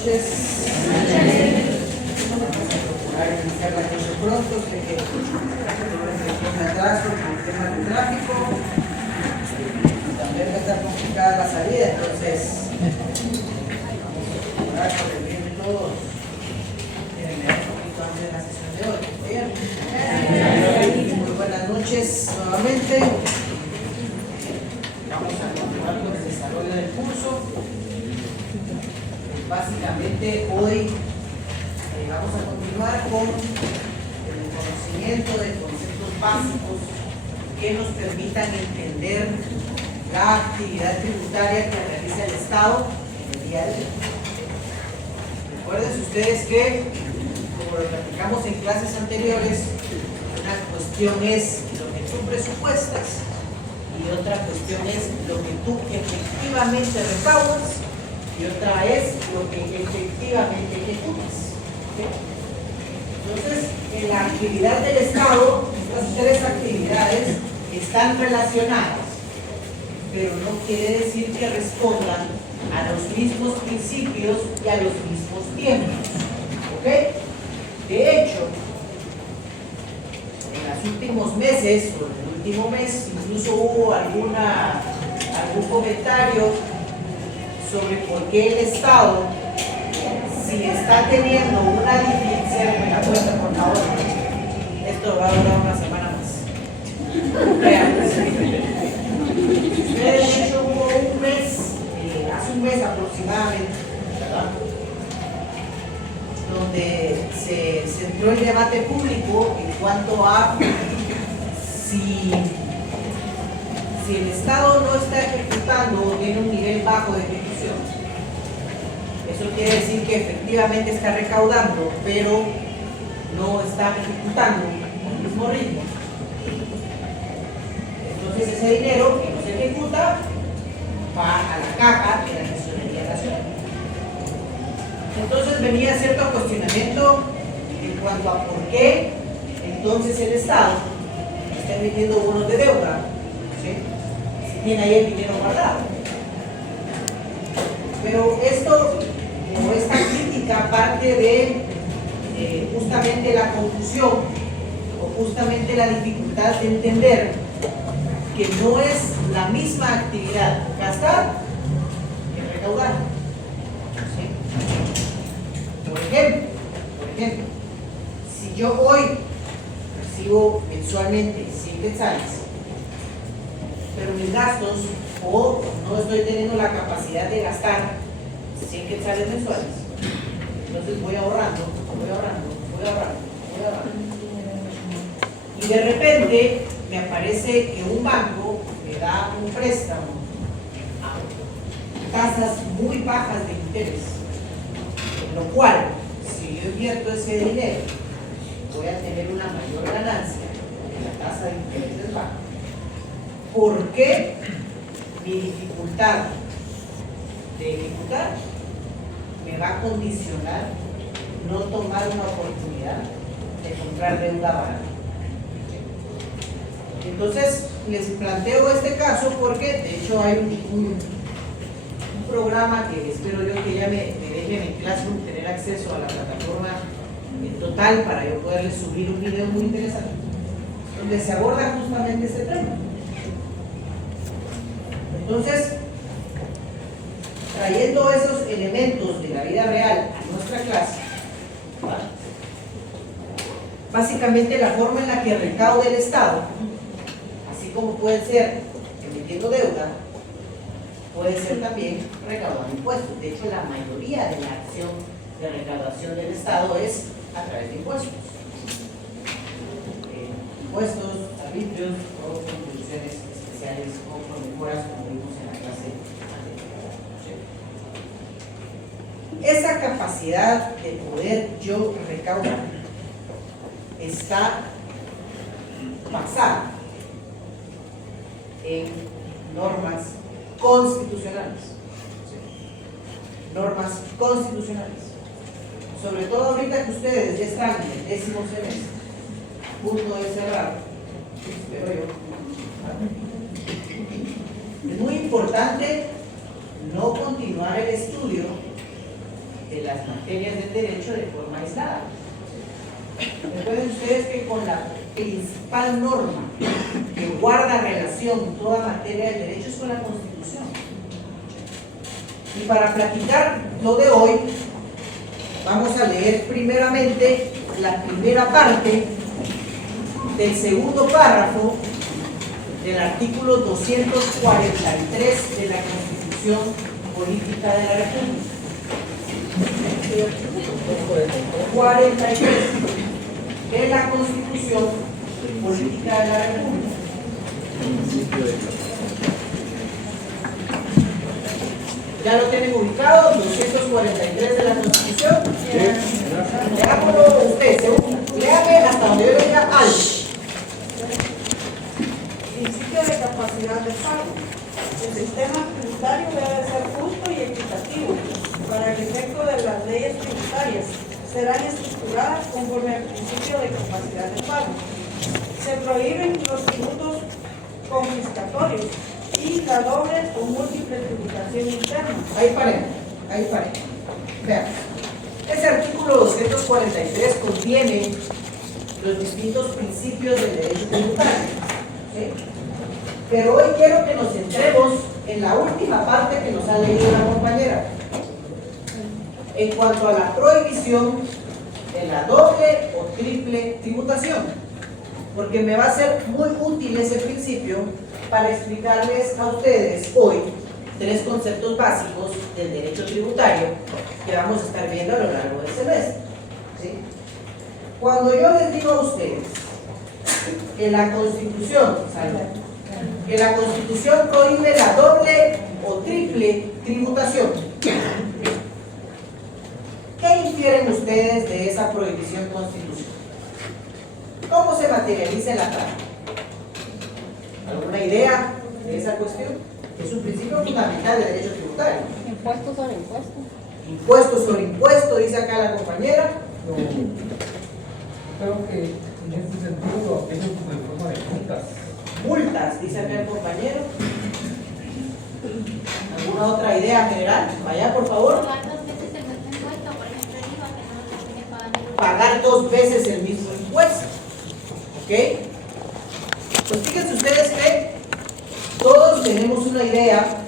noches. Vamos a procurar iniciar la clase pronto, sé que me atraso por el tema del tráfico. También va a estar complicada la salida, entonces vamos a procurar por el bien de todos. Déjenme un poquito antes de la sesión de hoy. ¿Bien? Muy buenas noches nuevamente. Vamos a continuar con el desarrollo del curso. Básicamente hoy vamos a continuar con el conocimiento de conceptos básicos que nos permitan entender la actividad tributaria que realiza el Estado en el día de hoy. Recuerden ustedes que, como lo platicamos en clases anteriores, una cuestión es lo que tú presupuestas y otra cuestión es lo que tú efectivamente recaudas y otra es lo que efectivamente ejecutas. ¿Okay? Entonces, en la actividad del Estado, estas tres actividades están relacionadas, pero no quiere decir que respondan a los mismos principios y a los mismos tiempos. ¿Okay? De hecho, en los últimos meses, o en el último mes, incluso hubo algún comentario sobre por qué el Estado, si está teniendo una dificultad, me la cuenta por favor, esto va a durar una semana más. Vean, de hecho hubo un mes, hace un mes aproximadamente, ¿verdad?, donde se centró el debate público en cuanto a si el Estado no está ejecutando o tiene un nivel bajo de ejecución. Eso quiere decir que efectivamente está recaudando, pero no está ejecutando al mismo ritmo. Entonces ese dinero que no se ejecuta va a la caja de la Tesorería Nacional. Entonces venía cierto cuestionamiento en cuanto a por qué entonces el Estado está emitiendo bonos de deuda, ¿sí?, si tiene ahí el dinero guardado. Pero esto, o esta crítica, parte de justamente la confusión o justamente la dificultad de entender que no es la misma actividad gastar que recaudar. ¿Sí? Por ejemplo, si yo hoy recibo mensualmente 100 quetzales, pero mis gastos, o no estoy teniendo la capacidad de gastar 100 quetzales mensuales, entonces voy ahorrando, y de repente me aparece que un banco me da un préstamo a tasas muy bajas de interés, en lo cual, si yo invierto ese dinero, voy a tener una mayor ganancia en la tasa de interés del banco. ¿Por qué mi dificultad de ejecutar me va a condicionar no tomar una oportunidad de comprar deuda barata? Entonces, les planteo este caso porque, de hecho, hay un programa que espero yo que ya me dejen en Classroom tener acceso a la plataforma en total para yo poderles subir un video muy interesante, donde se aborda justamente este tema. Entonces, trayendo esos elementos de la vida real a nuestra clase, ¿vale?, básicamente la forma en la que recauda el Estado, así como puede ser emitiendo deuda, puede ser también recaudando impuestos. De hecho, la mayoría de la acción de recaudación del Estado es a través de impuestos. Impuestos, arbitrios o contribuciones especiales o conmemoras, como vimos en la clase anterior. Esa capacidad de poder yo recaudar está basada en normas constitucionales. Normas constitucionales. Sobre todo ahorita que ustedes ya están en el 10º semestre, punto de cerrar, espero yo. Es muy importante no continuar el estudio de las materias del derecho de forma aislada. Recuerden ustedes que con la principal norma que guarda relación toda materia del derecho es con la Constitución. Y para platicar lo de hoy, vamos a leer primeramente la primera parte del segundo párrafo del artículo 243 de la Constitución Política de la República. 43 de la Constitución Política de la República. ¿Ya lo tienen ubicado? 243 de la Constitución. Leámoslo usted, léame hasta donde yo le diga algo. Principio de capacidad de pago. El sistema tributario debe ser justo y equitativo para el efecto de las leyes tributarias. Serán estructuradas conforme al principio de capacidad de pago. Se prohíben los tributos confiscatorios y la doble o múltiple tributación interna. Ahí paren. Vean, ese artículo 243 contiene los distintos principios del derecho tributario. ¿Sí? Pero hoy quiero que nos centremos en la última parte que nos ha leído la compañera, en cuanto a la prohibición de la doble o triple tributación, porque me va a ser muy útil ese principio para explicarles a ustedes hoy 3 conceptos básicos del derecho tributario que vamos a estar viendo a lo largo del semestre. ¿Sí? Cuando yo les digo a ustedes que la Constitución prohíbe la doble o triple tributación, ¿qué infieren ustedes de esa prohibición constitucional? ¿Cómo se materializa en la práctica? ¿Alguna idea de esa cuestión? Es un principio fundamental del derecho tributario. Impuesto sobre impuesto. Impuesto sobre impuesto, dice acá la compañera. No, creo que en este sentido eso es como en forma de multas. Multas, dice acá el compañero. ¿Alguna otra idea general? Vaya, por favor. Pagar 2 veces el mismo Pagar 2 veces el mismo impuesto, por ejemplo, el IVA, que no lo tiene que pagar. impuesto. ¿Ok? Pues fíjense ustedes que todos tenemos una idea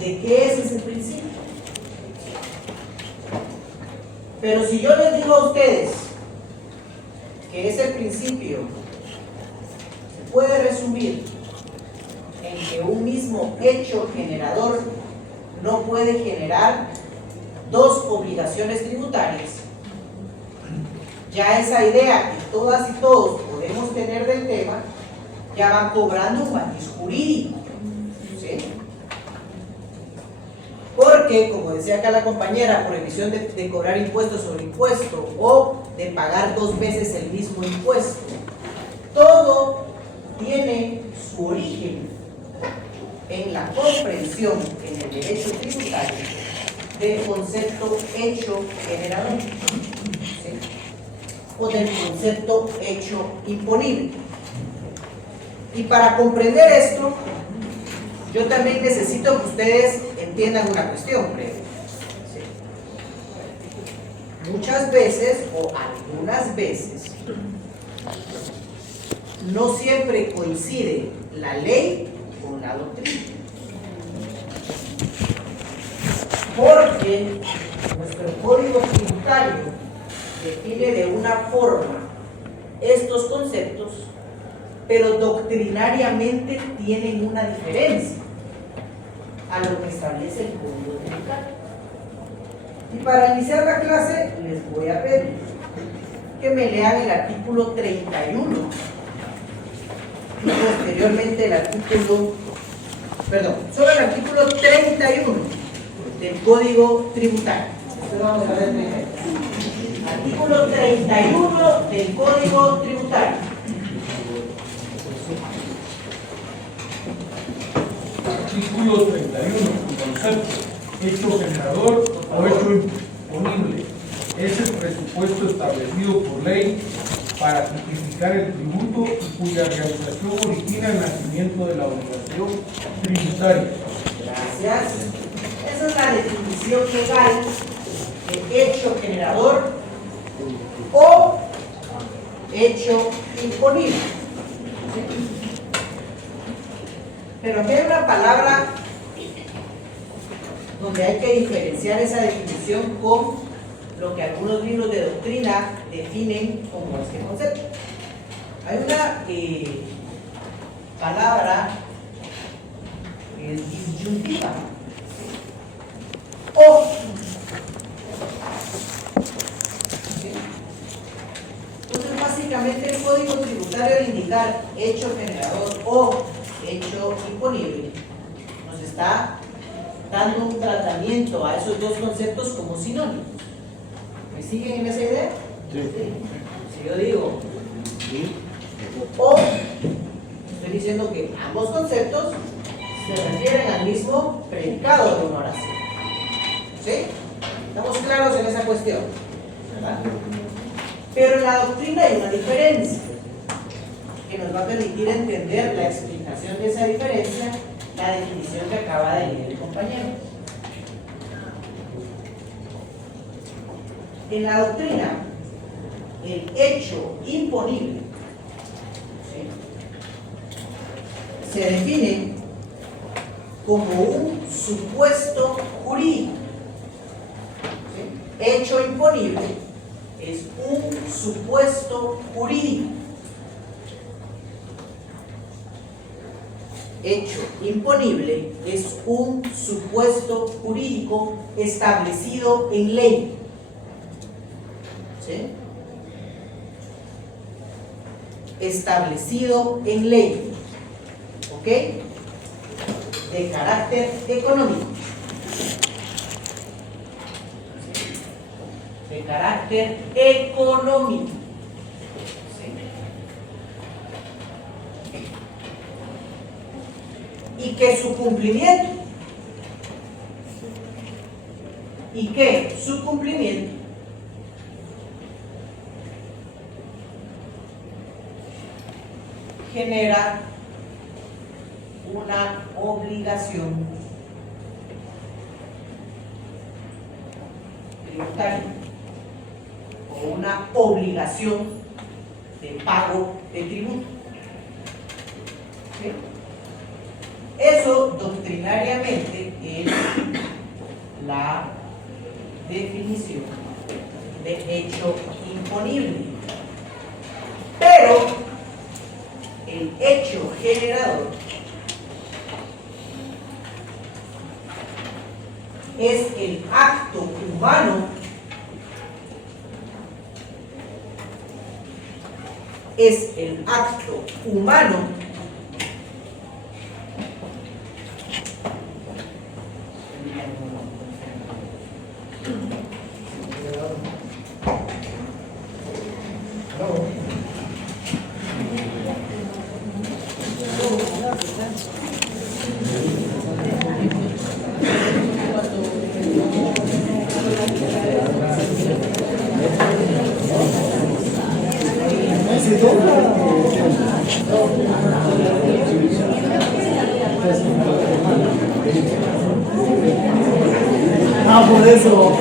de qué es ese principio. Pero si yo les digo a ustedes que ese principio se puede resumir en que un mismo hecho generador no puede generar 2 obligaciones tributarias, ya esa idea que todas y todos podemos tener del tema ya va cobrando un matiz jurídico. ¿Sí? Porque, como decía acá la compañera, prohibición de cobrar impuesto sobre impuesto o de pagar 2 veces el mismo impuesto, todo tiene su origen en la comprensión en el derecho tributario del concepto hecho generador, ¿sí? O del concepto hecho imponible. Y para comprender esto, yo también necesito que ustedes entiendan una cuestión breve. ¿Sí? Muchas veces, o algunas veces, no siempre coincide la ley con la doctrina. Porque nuestro código tributario define de una forma estos conceptos, pero doctrinariamente tienen una diferencia a lo que establece el código tributario. Y para iniciar la clase les voy a pedir que me lean el artículo 31 y posteriormente el artículo, solo el artículo 31 del código tributario. Entonces vamos a ver el primero. Artículo 31 del código tributario. Artículo 31, concepto, hecho generador o hecho imponible. Es el presupuesto establecido por ley para tipificar el tributo y cuya realización origina el nacimiento de la obligación tributaria. Gracias. Esa es la definición legal de hecho generador o hecho imponible. ¿Sí? Pero aquí hay una palabra donde hay que diferenciar esa definición con lo que algunos libros de doctrina definen como este concepto. Hay una palabra que es disyuntiva. O. Entonces, básicamente, el código tributario al indicar hecho generador o hecho imponible nos está dando un tratamiento a esos dos conceptos como sinónimos. ¿Me siguen en esa idea? Sí. Si yo digo o, estoy diciendo que ambos conceptos se refieren al mismo predicado de una oración. ¿Sí? ¿Estamos claros en esa cuestión? ¿Verdad? Pero en la doctrina hay una diferencia que nos va a permitir entender la explicación de esa diferencia, la definición que acaba de leer el compañero. En la doctrina, el hecho imponible, ¿sí?, se define como un supuesto jurídico. ¿Sí? Hecho imponible es un supuesto jurídico. Hecho imponible es un supuesto jurídico establecido en ley. ¿Sí? Establecido en ley. ¿Ok? De carácter económico. ¿Sí? De carácter económico. ¿Sí? Y que su cumplimiento genera una obligación tributaria o una obligación de pago de tributo. ¿Sí? Eso doctrinariamente es la definición de hecho imponible. Pero el hecho generador es el acto humano, por eso.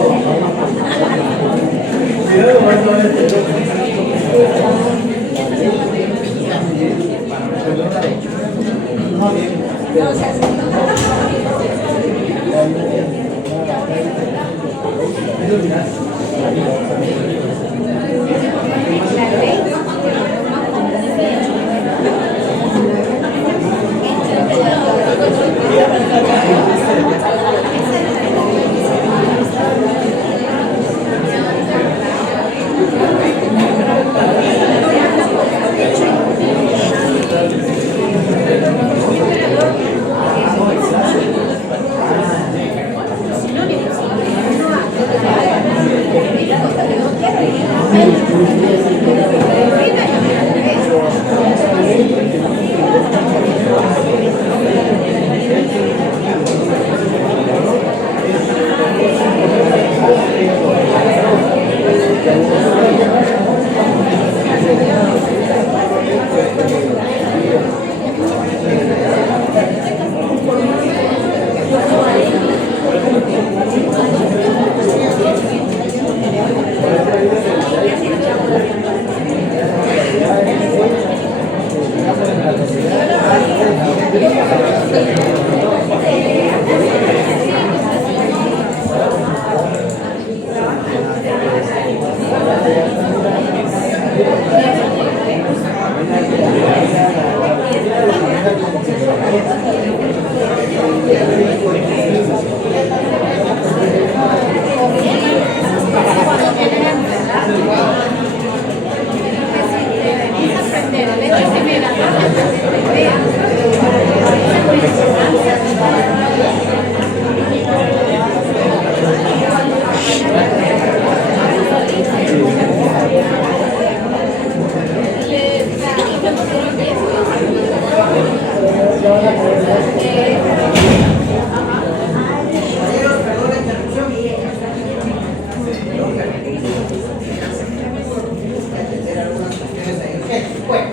Atender algunas cuestiones ahí urgentes. Bueno,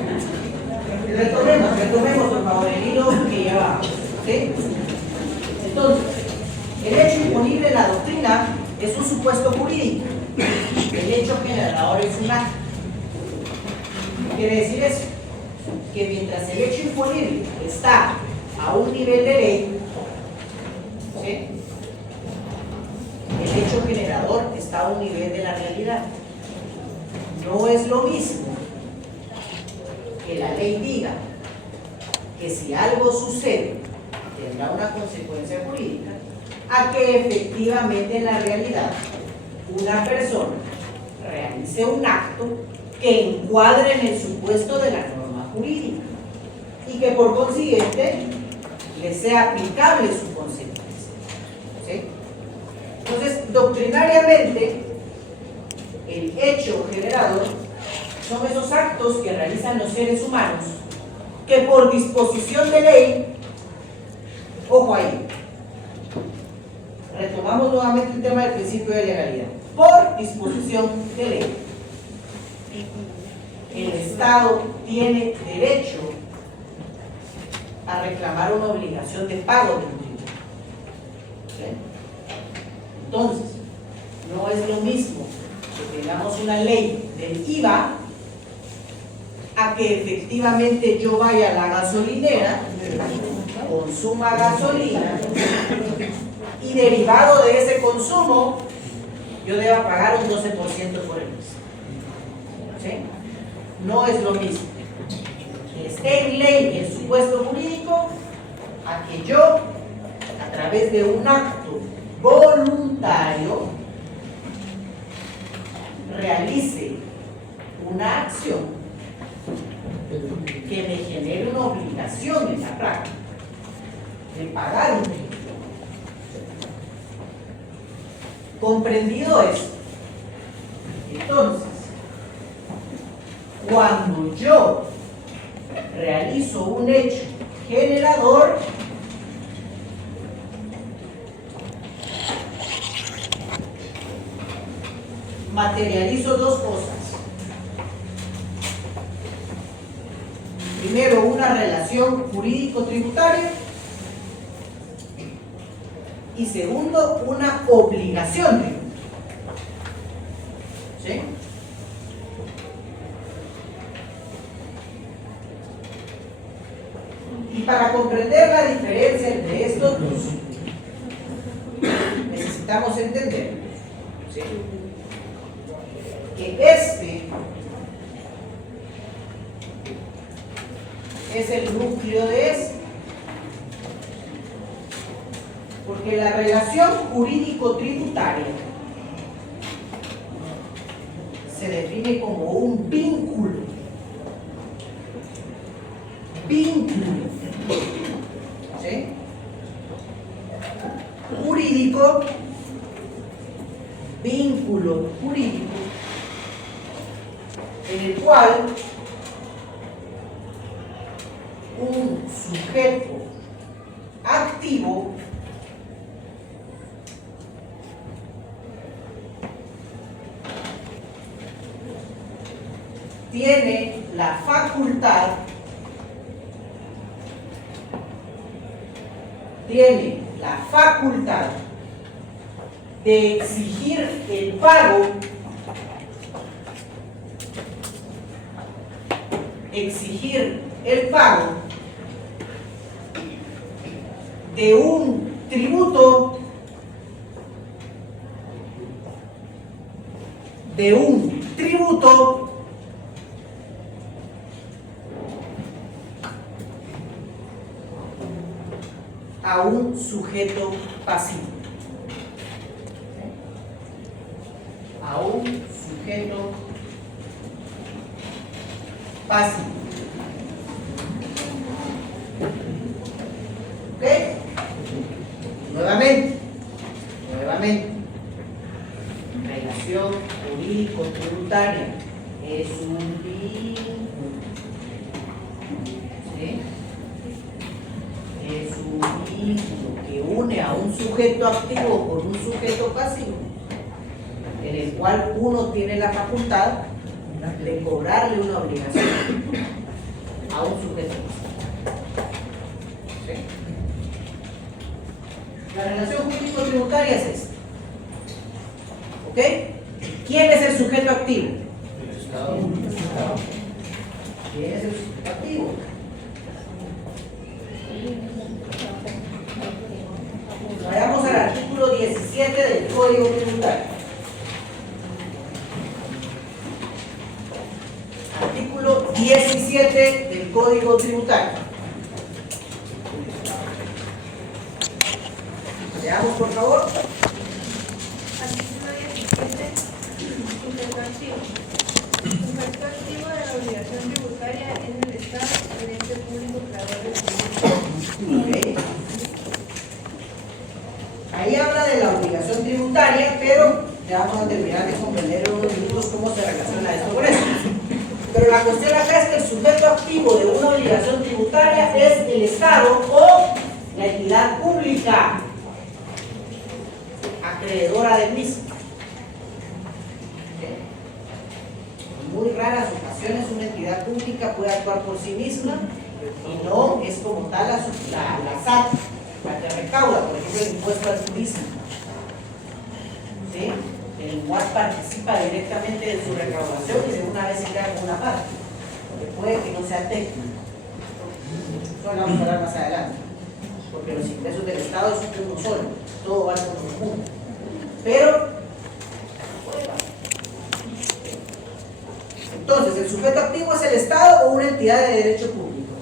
retomemos por favor el hilo que ya va. ¿Sí? Entonces, el hecho imponible en la doctrina es un supuesto jurídico. El hecho generador es un acto. ¿Qué quiere decir eso? Que mientras el hecho imponible está a un nivel de ley, ¿sí?, el hecho generador está a un nivel de la realidad. No es lo mismo que la ley diga que si algo sucede tendrá una consecuencia jurídica, a que efectivamente en la realidad una persona realice un acto que encuadre en el supuesto de la norma jurídica y que por consiguiente le sea aplicable su consecuencia. ¿Sí? Entonces, doctrinariamente, el hecho generador son esos actos que realizan los seres humanos que por disposición de ley, ojo ahí, retomamos nuevamente el tema del principio de legalidad, por disposición de ley, el Estado tiene derecho a reclamar una obligación de pago de un tributo. ¿Sí? Entonces, no es lo mismo que tengamos una ley del IVA a que efectivamente yo vaya a la gasolinera, consuma gasolina y derivado de ese consumo yo deba pagar un 12% por el mes. ¿Sí? No es lo mismo que esté en ley el supuesto jurídico a que yo, a través de un acto voluntario, realice una acción que me genere una obligación en la práctica de pagar un tributo. ¿Comprendido esto? Entonces, cuando yo realizo un hecho generador, materializo dos cosas. Primero, una relación jurídico-tributaria y segundo, una obligación tributaria. ¿Sí? Y para comprender la diferencia entre estos dos, necesitamos entender, ¿sí?, que este es el núcleo de este, porque la relación jurídico-tributaria se define como un vínculo, ¿sí?, jurídico, vínculo jurídico, en el cual un sujeto activo tiene la facultad de exigir el pago de un tributo, a un sujeto pasivo. A un sujeto pasivo. ¿Ok? Nuevamente. Relación jurídico-tributaria es un vínculo. ¿Sí? Es un vínculo que une a un sujeto activo con un sujeto pasivo. en el cual uno tiene la facultad de cobrarle una obligación a un sujeto. ¿Sí? La relación jurídico-tributaria es esta. ¿Ok? ¿Quién es el sujeto activo? ¿Quién es el sujeto activo? Vayamos al artículo 17 del Código Tributario. Artículo 17 del Código Tributario. Veamos, por favor. Artículo 17. Sujeto activo. Sujeto activo de la obligación tributaria es el Estado, el ente público creador del servicio. Ok. Ahí habla de la obligación tributaria, pero ya vamos a terminar de comprender en unos minutos cómo se relaciona esto con eso. Pero la cuestión acá es que el sujeto activo de una obligación tributaria es el Estado o la entidad pública acreedora del mismo. En muy raras ocasiones una entidad pública puede actuar por sí misma y no es como tal la SAT, la que recauda, por ejemplo, el impuesto al turismo. ¿Sí? El igual participa directamente de su recaudación y de una vez se queda con una parte, porque puede que no sea técnico. Eso lo vamos a hablar más adelante, porque los ingresos del Estado es uno solo, todo va con conjunto. Pero, entonces, el sujeto activo es el Estado o una entidad de derecho público.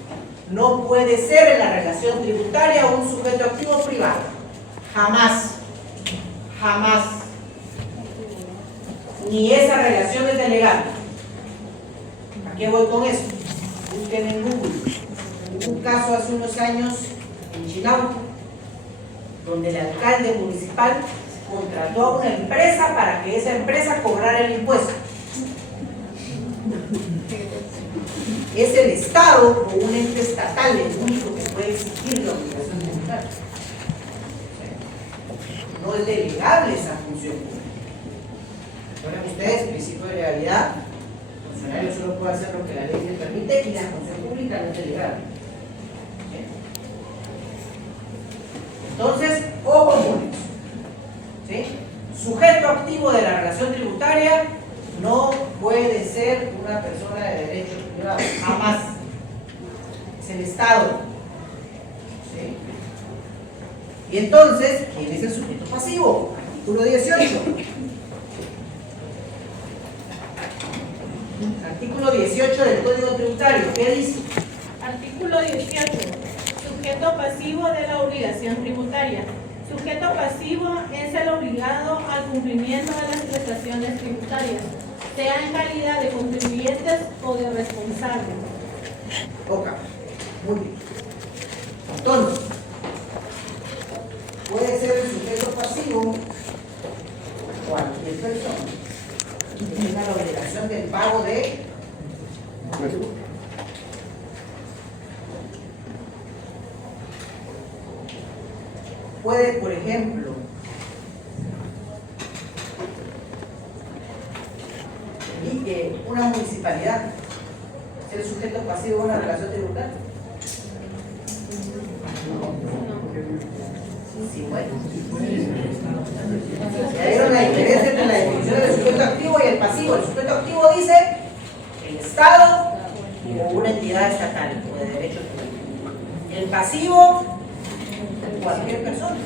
No puede ser en la relación tributaria un sujeto activo privado. Jamás. Jamás. Ni esa relación es delegable. ¿A qué voy con eso? Busquen en Google. Hubo un caso hace unos años en Chinauco, donde el alcalde municipal contrató a una empresa para que esa empresa cobrara el impuesto. Es el Estado o un ente estatal el único que puede exigir la obligación tributaria. No es delegable esa función pública. Recuerden ustedes, el principio de legalidad, el funcionario solo puede hacer lo que la ley le permite y la función pública no es delegable. Entonces, ojo con eso. ¿Sí? Sujeto activo de la relación tributaria no puede ser una persona de derecho privado, jamás. Es el Estado. ¿Sí? Y entonces, ¿quién es el sujeto pasivo? Artículo 18. Artículo 18 del Código Tributario, ¿qué dice? Artículo 18. Sujeto pasivo de la obligación tributaria. Sujeto pasivo es el obligado al cumplimiento de las prestaciones tributarias, sea en calidad de contribuyentes o de responsables. Ok, muy bien. Entonces, puede ser el sujeto pasivo cualquier persona que tenga la obligación del pago de puede, por ejemplo, una municipalidad ser sujeto pasivo de una relación tributaria. Sí, bueno. ¿Ya vieron la diferencia entre la definición del sujeto activo y el pasivo? El sujeto activo dice el Estado o una entidad estatal o de derecho público. El pasivo, cualquier persona.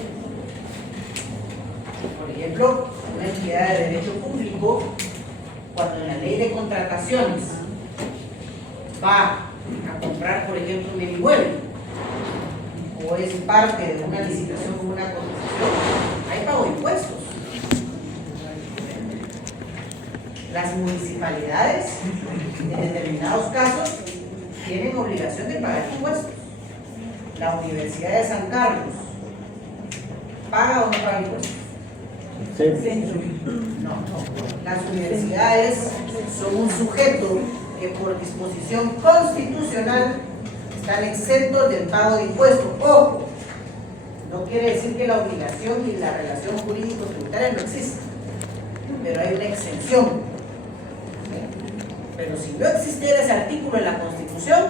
Por ejemplo, una entidad de derecho público, cuando en la ley de contrataciones va a comprar, por ejemplo, un inmueble o es parte de una licitación con una concesión, ahí pago impuestos. Las municipalidades, en determinados casos, tienen obligación de pagar impuestos. La Universidad de San Carlos, ¿paga o no paga impuestos? No. Las universidades son un sujeto que por disposición constitucional están exentos del pago de impuestos. Ojo, no quiere decir que la obligación y la relación jurídico-tributaria no existen. pero hay una exención. ¿Sí? Pero si no existiera ese artículo en la Constitución,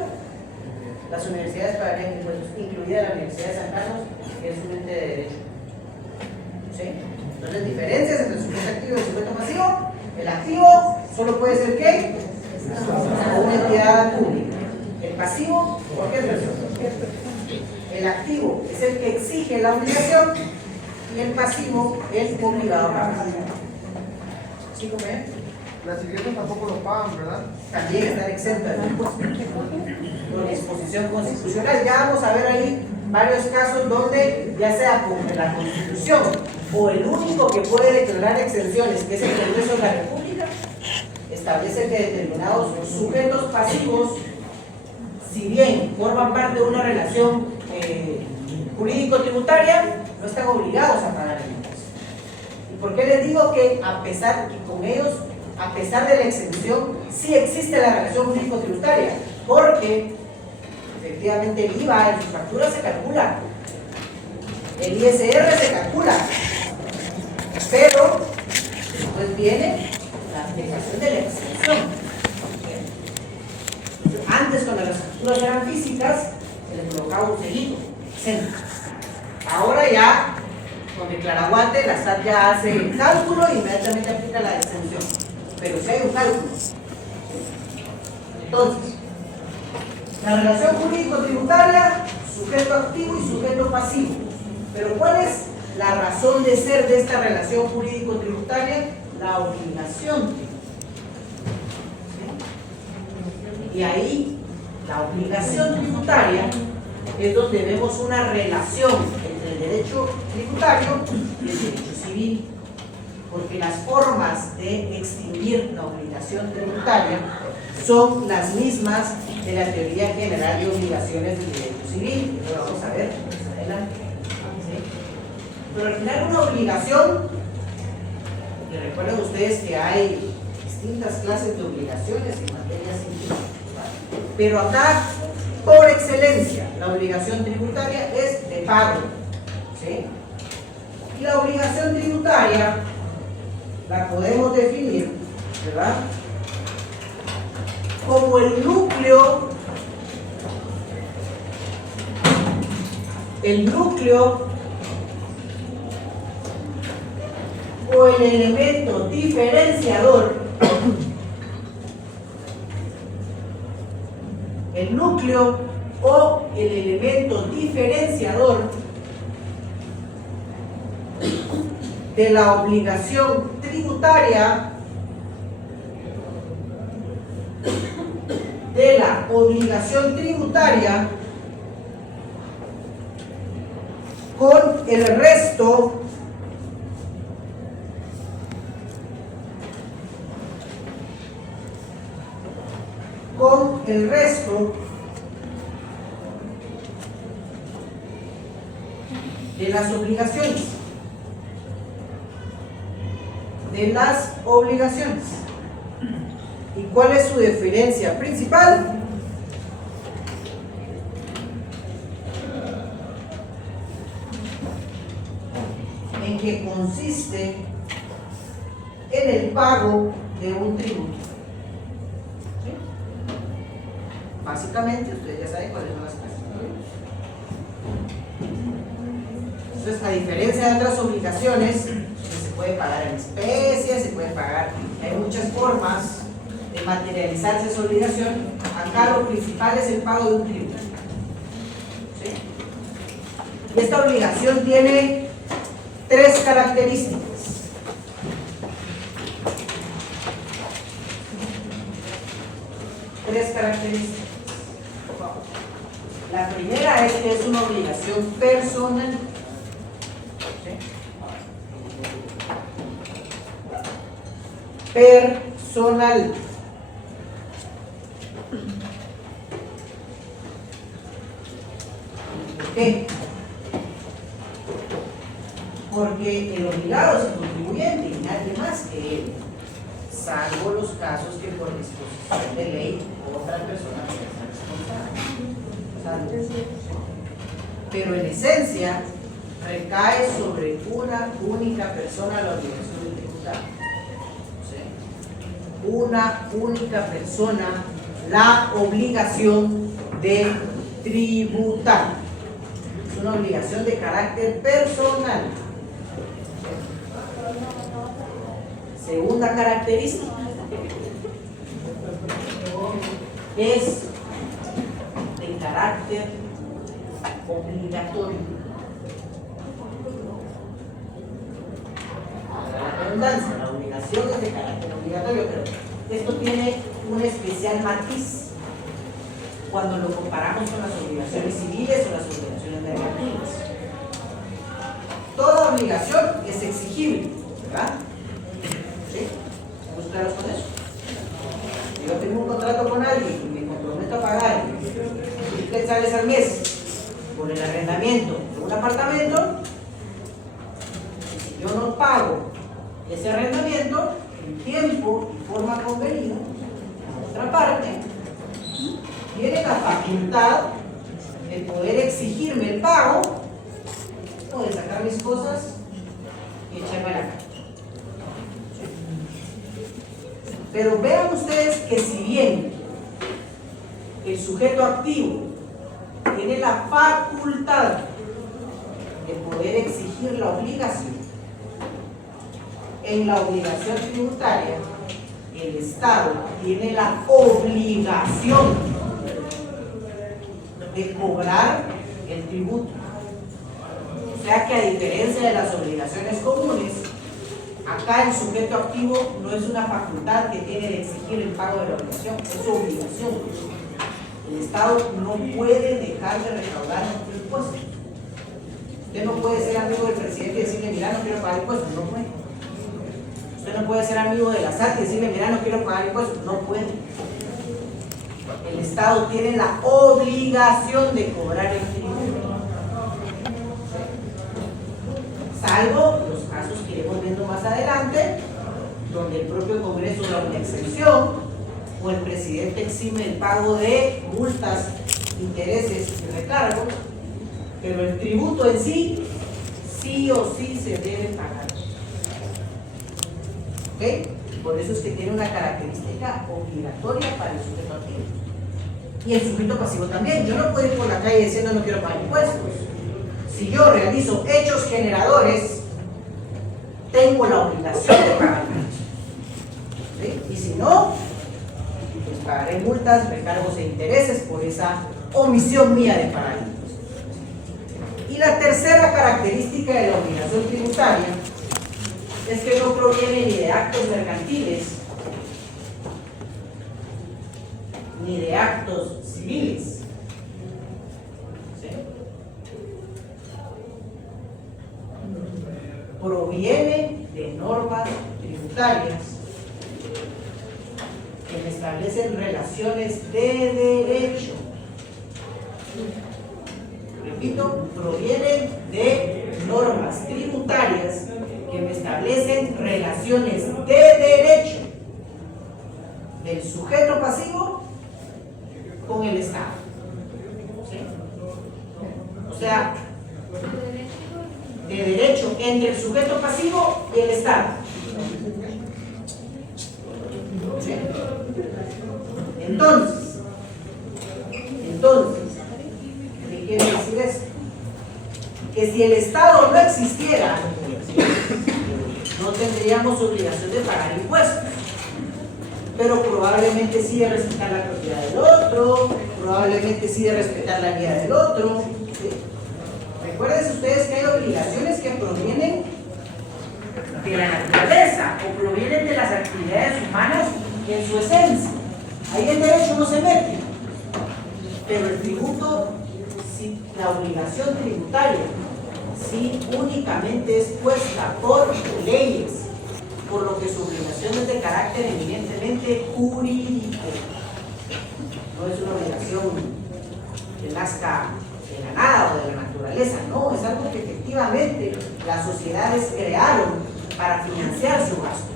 las universidades pagarían impuestos, incluida la Universidad de San Carlos, que es un ente de derecho. ¿Sí? Entonces, diferencias entre el sujeto activo y el sujeto pasivo. El activo solo puede ser ¿qué? Una entidad pública. El pasivo, cualquier persona. El activo es el que exige la obligación y el pasivo es obligado a pagar. ¿Sí, como ven? Las iglesias tampoco lo pagan, ¿verdad? También están exentas del impuesto por disposición constitucional. Ya vamos a ver ahí varios casos donde, ya sea por la Constitución o el único que puede declarar exenciones, que es el Congreso de la República, establece que determinados sujetos pasivos, si bien forman parte de una relación jurídico-tributaria, no están obligados a pagar el impuesto. ¿Y por qué les digo que a pesar que con ellos, a pesar de la exención, sí existe la relación jurídico-tributaria? Porque efectivamente el IVA en sus facturas se calcula, el ISR se calcula, pero después viene la aplicación de la exención. Antes, cuando las facturas eran físicas, se les colocaba un sellito exento. Ahora ya, con declaraguante, la SAT ya hace el cálculo e inmediatamente aplica la exención. Pero si hay un cálculo. Entonces, la relación jurídico-tributaria, sujeto activo y sujeto pasivo. Pero ¿cuál es la razón de ser de esta relación jurídico-tributaria? La obligación. ¿Sí? Y ahí, la obligación tributaria es donde vemos una relación entre el derecho tributario y el derecho civil. Porque las formas de extinguir la obligación tributaria son las mismas de la teoría general de obligaciones del derecho civil. Eso lo vamos a ver más adelante. ¿Sí? Pero al final una obligación, y recuerden ustedes que hay distintas clases de obligaciones en materia civil, pero acá, por excelencia, la obligación tributaria es de pago. ¿Sí? Y la obligación tributaria la podemos definir, ¿verdad?, como el núcleo o el elemento diferenciador, el núcleo o el elemento diferenciador de la obligación tributaria, con el resto de las obligaciones. ¿Y cuál es su diferencia principal? En que consiste en el pago de un tributo. ¿Sí? Básicamente, ustedes ya saben cuáles son las clases. Entonces, a diferencia de otras obligaciones, se puede pagar en especie, se puede pagar, hay muchas formas de materializarse esa obligación. Acá lo principal es el pago de un tributo. ¿Sí? Y esta obligación tiene tres características. La primera es que es una obligación personal. ¿Sí? Personal. ¿Por qué? Porque el obligado es el contribuyente y nadie más que él, salvo los casos que por disposición de ley otra persona sea responsable. Pero en esencia recae sobre una única persona la obligación de tributar. una única persona la obligación de tributar. Es una obligación de carácter personal. Segunda característica es de carácter obligatorio. La redundancia, la obligación es de carácter obligatorio, pero esto tiene un especial matiz cuando lo comparamos con las obligaciones civiles o las obligaciones mercantiles. Toda obligación es exigible, ¿verdad? ¿Sí? ¿Estamos claros con eso? Si yo tengo un contrato con alguien y me comprometo a pagar 1.000 quetzales al mes por el arrendamiento de un apartamento, y si yo no pago ese arrendamiento en tiempo y forma convenida, la otra parte tiene la facultad de poder exigirme el pago o de sacar mis cosas y echarme a la calle. Pero vean ustedes que si bien el sujeto activo tiene la facultad de poder exigir la obligación, en la obligación tributaria el Estado tiene la obligación de cobrar el tributo. O sea que a diferencia de las obligaciones comunes, acá el sujeto activo no es una facultad que tiene de exigir el pago de la obligación, es su obligación. El Estado no puede dejar de recaudar el impuesto. Usted no puede ser amigo del presidente y decirle, mira, no quiero pagar impuestos, no puede. Usted no puede ser amigo de la SAT y decirle, mira, no quiero pagar impuestos, no puede. El Estado tiene la obligación de cobrar el tributo. Salvo los casos que iremos viendo más adelante, donde el propio Congreso da una excepción, o el presidente exime el pago de multas, intereses y recargos, pero el tributo en sí, sí o sí se debe pagar. ¿Ok? Por eso es que tiene una característica obligatoria para el sujeto activo. Y el sujeto pasivo también. Yo no puedo ir por la calle diciendo no quiero pagar impuestos. Si yo realizo hechos generadores, tengo la obligación de pagar impuestos. ¿Sí? Y si no, pues pagaré multas, recargos e intereses por esa omisión mía de pagar impuestos. Y la tercera característica de la obligación tributaria es que no proviene ni de actos mercantiles ni de actos civiles. ¿Sí? Proviene de normas tributarias que establecen relaciones de derecho. Repito, provienen de normas tributarias que me establecen relaciones de derecho del sujeto pasivo con el Estado. ¿Sí? O sea, de derecho entre el sujeto pasivo y el Estado. ¿Sí? Entonces, ¿qué quiere decir eso? Que si el Estado no existiera, no tendríamos obligación de pagar impuestos, pero probablemente sí de respetar la propiedad del otro, probablemente sí de respetar la vida del otro. ¿Sí? Recuerden ustedes que hay obligaciones que provienen de la naturaleza o provienen de las actividades humanas en su esencia. Ahí el derecho no se mete, pero el tributo, sí, la obligación tributaria, sí únicamente es puesta por leyes, por lo que su obligación es de carácter evidentemente jurídico. No es una obligación que nazca de la nada o de la naturaleza, no, es algo que efectivamente las sociedades crearon para financiar su gasto.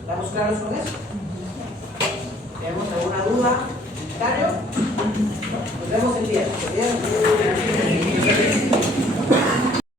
¿Estamos claros con eso? ¿Tenemos alguna duda? ¿Comentario? Nos vemos el día.